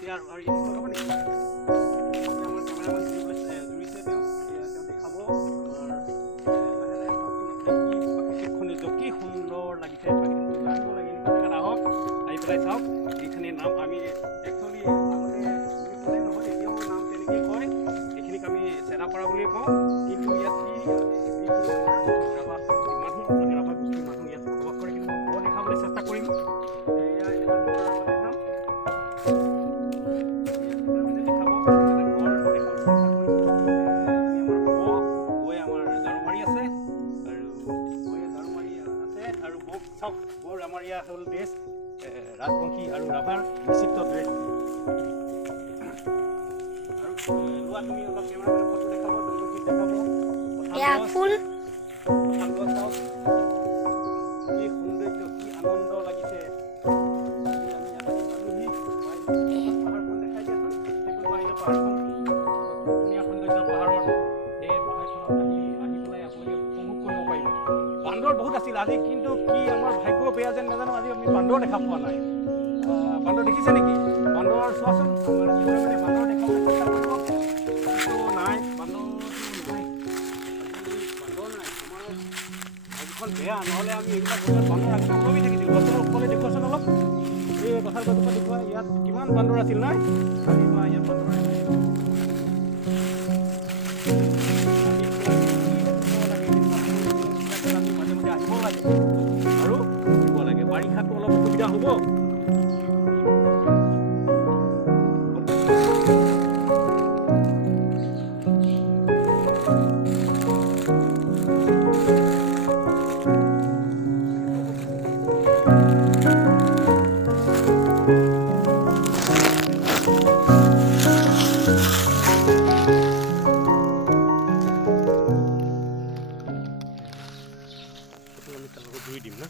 এতিয়া আৰু এই লগাব নেকি আমাৰ কেমেৰামেন জুৰিছে তেওঁ দেখাব কি সুন্দৰ লাগিছে জানিব লাগে এনেকুৱা জেগাত আহক আহি পেলাই চাওক এইখিনিৰ নাম আমি একচুৱেলি আগতে নহয় এতিয়াও নাম তেনেকেই কয় এইখিনিক আমি চেৰাপাৰা বুলিয়ে কওঁ কিন্তু ইয়াত মানুহ ইয়াত বসবাস কৰে কিন্তু মই ঘৰ দেখাবলৈ চেষ্টা কৰিম আমাৰ ইয়াত হ'ল ড্ৰেছ ৰাজবংশী আৰু ৰাভাৰ বিচিত্ৰ ড্ৰেছ আৰু লোৱা তুমি অলপ কেমেৰামেন ফটো দেখাব দমদমী দেখাব ফুল চাওক কি সৌন্দৰ্য কি আনন্দ লাগিছে পাহাৰখন দেখাই দিয়াচোন সেইটো পাৰিলে পাহাৰখন ধুনীয়া সৌন্দৰ্য পাহাৰৰ এই পাহাৰখনত আহি পেলাই আপোনালোকে উপভোগ কৰিব পাৰিব বান্দৰ বহুত আছিল আজি কিন্তু কি আমাৰ ভাগ্য বেয়া যেন নাজানো আজি আমি বান্দৰ দেখা পোৱা নাই বান্দৰ দেখিছে নেকি বান্দৰ চোৱাচোন মানে বান্দৰ দেখাবলৈ চেষ্টা কৰিব নাই বান্দৰ নাই বান্দৰ নাই আমাৰ আজিখন বেয়া নহ'লে আমি এইবিলাক গছত বান্দৰ আগতে ওলমি থাকিছিল গছৰ ওপৰলৈ দেখুৱাচোন অলপ এই গছৰ গছৰ দেখুৱা ইয়াত কিমান বান্দৰ আছিল নাই আজি বা ইয়াত বান্দৰ আৰু কৰিব লাগে বাৰিষাতো অলপ অসুবিধা হ'ব ধুই দিম না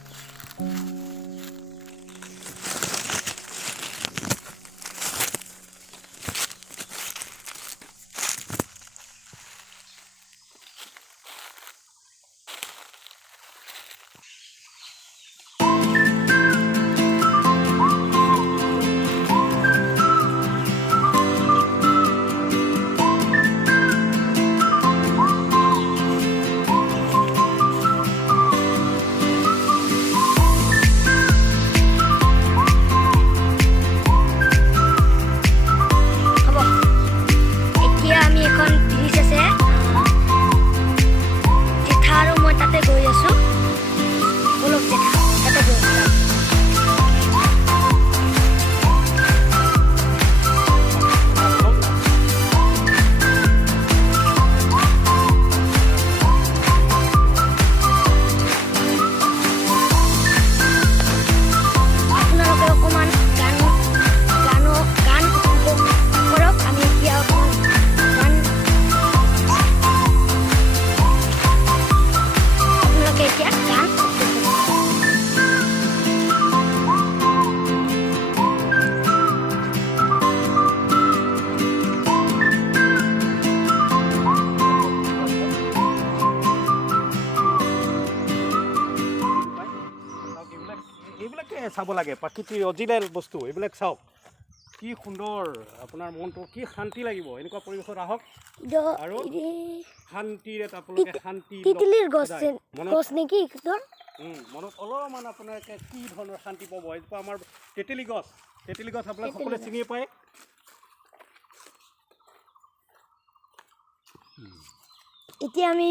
চাব লাগে প্ৰাকৃতিক অজিলাল বস্তু এইবিলাক চাওক কি সুন্দৰ আপোনাৰ মনটো কি শান্তি লাগিব এনেকুৱা পৰিৱেশত আহক আৰু শান্তিৰে আপোনালোকে শান্তি মনত অলপমান আপোনালোকে কি ধৰণৰ শান্তি পাব এইজোপা আমাৰ তেতেলী গছ আপোনালোকে সকলোৱে চিনিয়ে পায় এতিয়া আমি